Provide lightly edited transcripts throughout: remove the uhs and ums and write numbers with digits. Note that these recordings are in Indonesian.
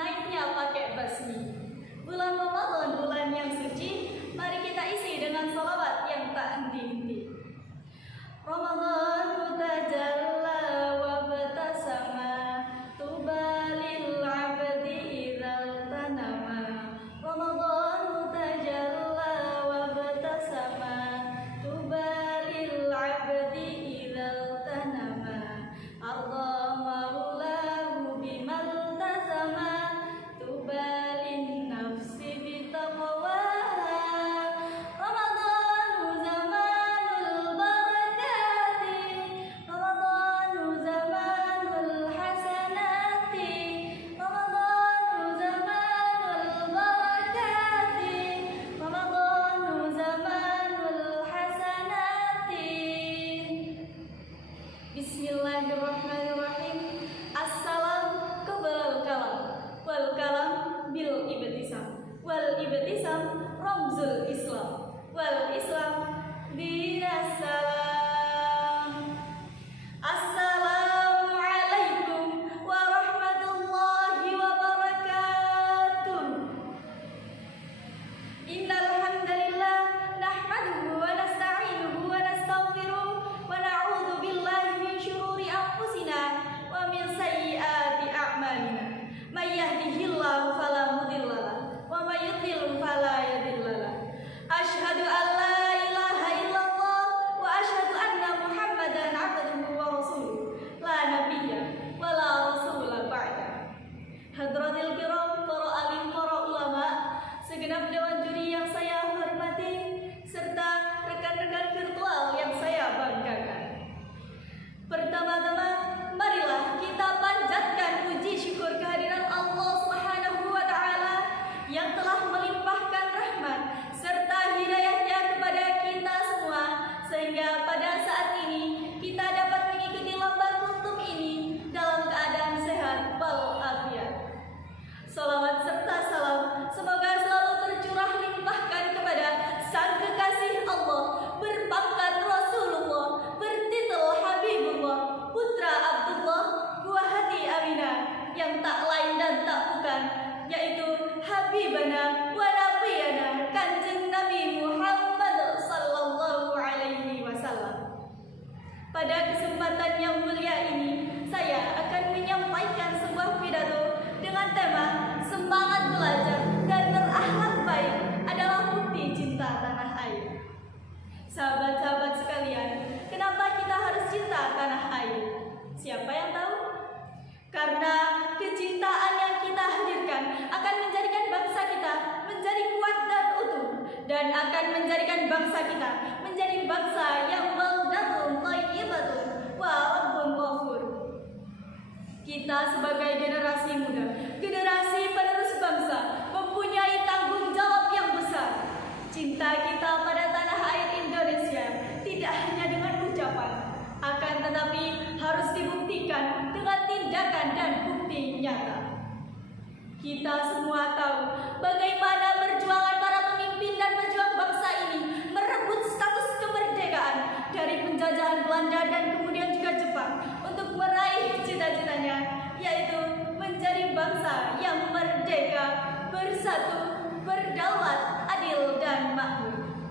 naiknya pakai basmi. Bulan Ramadan, bulan yang suci, mari kita isi dengan salawat yang tak henti-henti. Ramadan tajalla wa batasama, tuba lil abdi idzal tanama. Ramadan tajalla wa batasama, tuba lil abdi idzal tanama. Allah maulahu bimal tazama, tuba lin nafsi bitaqwaha. Ramadanu zamanul barakati, Ramadanu zamanul hasanati, Ramadanu zamanul barakati, Ramadanu zamanul hasanati. Bismillahirrahmanirrahim. Assalam qabla kalam, wal kalam bil ibtisam, wal ibtisam ramzul Islam, wal Islam dinas salam. Assalamualaikum warahmatullahi wabarakatuh. Innal hamdalillah nahmaduhu wa nasta'inuhu wa nastaghfiruh wa na'udzu billahi min syururi anfusina wa min sayyiati a'malina. May yahdihillahu fala mudilla lahu wa may yudlil fala hadiya lahu. Asyhadu an la ilaha illallah wa asyhadu anna Muhammadan 'abduhu wa rasuluh. La nabiyya wa la rasula ba'da. Hadratil kiram, para alim, para ulama, segenap dewan juri yang saya hormati, serta rekan-rekan virtual yang saya banggakan. Pertama-tama, marilah kita panjatkan puji syukur kehadiran Allah Subhanahu wa Ta'ala yang telah melimpahkan rahmat serta hidayahnya kepada kita semua, sehingga pada saat ini kita dapat mengikuti lomba kultum ini dalam keadaan sehat walafiat. Salawat serta salam semoga selalu tercurah limpahkan kepada sang kekasih Allah, berpangkat Rasulullah, bertitel Habibullah, putra Abdullah, buah hati Aminah, yang tak lain dan tak bukan, yaitu Habibana wa Nabiyana Kanjeng Nabi Muhammad sallallahu alaihi wasallam. Pada kesempatan yang mulia ini, saya akan menyampaikan sebuah pidato dengan tema semangat belajar dan berakhlak baik adalah bukti cinta tanah air. Sahabat-sahabat sekalian, kenapa kita harus cinta tanah air? Siapa yang tahu? Karena kecintaan yang kita hadirkan akan menjadikan bangsa kita menjadi kuat dan utuh, dan akan menjadikan bangsa kita menjadi bangsa yang baldatun thayyibatun wa rabbun ghafur. Kita sebagai generasi muda, generasi penerus bangsa, mempunyai tanggung jawab yang besar. Cinta kita pada tanah air Indonesia tidak hanya dengan ucapan, akan tetapi harus dibuktikan dengan tindakan dan bukti nyata. Kita semua tahu bagaimana perjuangan para pemimpin dan pejuang bangsa ini merebut status kemerdekaan dari penjajahan Belanda dan kemudian juga Jepang untuk meraih cita-citanya, yaitu menjadi bangsa yang merdeka, bersatu, berdaulat, adil, dan makmur.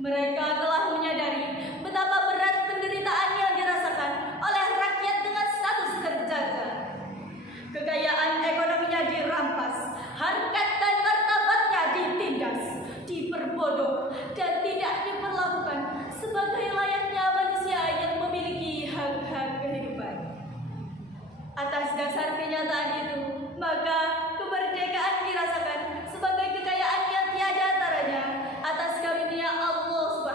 Mereka telah menyadari betapa berat penderitaan yang dirasakan oleh rakyat dengan status terjajah. Kekayaan ekonominya dirampas, harkat dan martabatnya ditindas, diperbodoh, dan tidak diperlakukan sebagai layaknya manusia yang memiliki hak-hak kehidupan. Atas dasar kenyataan itu, maka kemerdekaan dirasakan sebagai kekayaan yang tiada taranya atas karunia Allah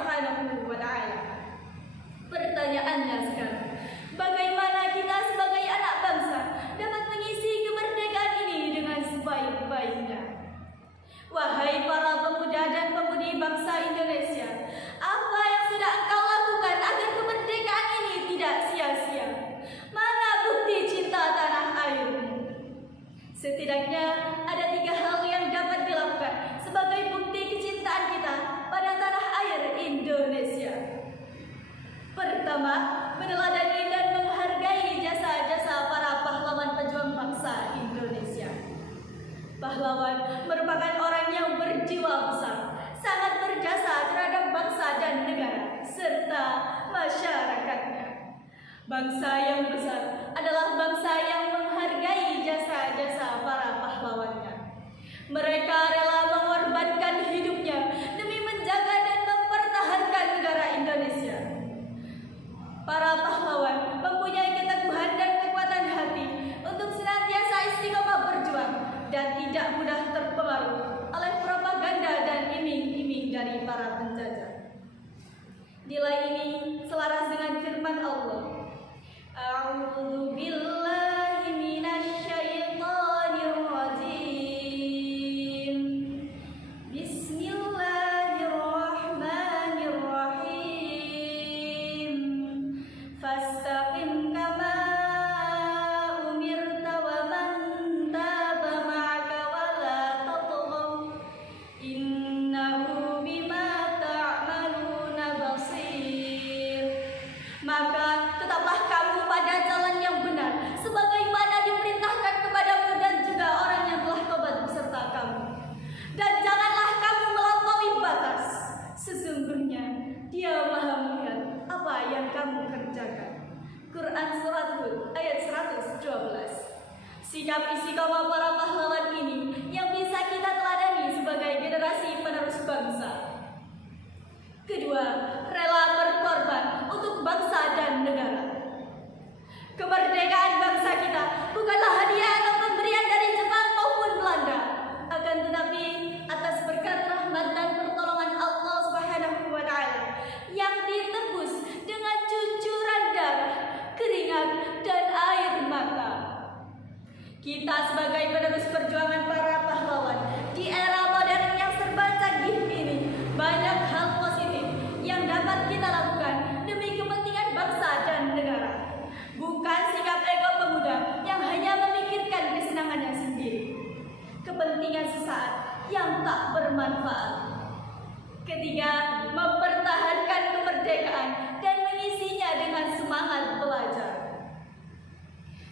pahlawan merupakan orang yang berjiwa besar, sangat berjasa terhadap bangsa dan negara serta masyarakatnya. Bangsa yang besar adalah bangsa yang menghargai jasa-jasa para pahlawannya. Mereka rela mengorbankan hidupnya demi menjaga dan mempertahankan negara Indonesia. Para pahlawan mempunyai keteguhan dan kekuatan hati untuk senantiasa istiqomah berjuang dan tidak mudah terpengaruh oleh propaganda dan iming-iming dari para penjajah. Nilai ini selaras dengan firman Allah. A'udzu billahi minasy syaithanir rajim. Bismillahirrahmanirrahim. Fastaqim kama umirta wa man taba ma'aka wa la tatghaw innahu bima ta'maluna basir. Maka tetaplah kamu pada jalan yang benar sebagaimana diperintahkan kepadamu dan juga orang yang telah tobat beserta kamu. Dan janganlah kamu melampaui batas. Sesungguhnya Dia Maha melihat apa yang kamu kerjakan. Quran Surat Hud ayat 112. Sikap istiqomah para pahlawan ini yang bisa kita teladani sebagai generasi penerus bangsa. Kedua, rela berkorban untuk bangsa dan negara. Kemerdekaan bangsa kita bukanlah hadiah atau pemberian dari Jepang maupun Belanda, akan tetapi atas berkat rahmat dan pertolongan Allah Subhanahu wa Ta'ala yang ditebus dengan cucuran darah, keringat, dan air mata. Kita sebagai penerus perjuangan para pahlawan di era modern yang serba canggih ini, banyak hal positif yang dapat kita lakukan demi kepentingan bangsa dan negara. Bukan sikap ego pemuda yang hanya memikirkan kesenangannya sendiri, kepentingan sesaat yang tak bermanfaat. Ketiga, mempertahankan kemerdekaan dan mengisinya dengan semangat belajar.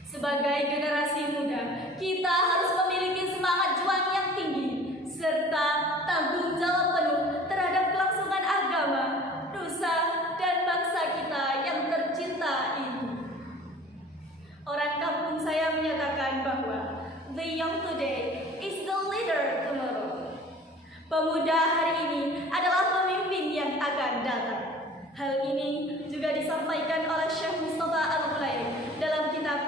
Sebagai generasi muda, kita harus memiliki semangat juang yang tinggi serta tanggung jawab penuh terhadap kelangsungan agama, nusa, dan bangsa kita yang tercinta ini. Orang kampung saya menyatakan bahwa the young today is the leader tomorrow. Pemuda hari ini adalah pemimpin yang akan datang. Hal ini juga disampaikan oleh Syekh Mustafa Al-Ghulairi dalam kitab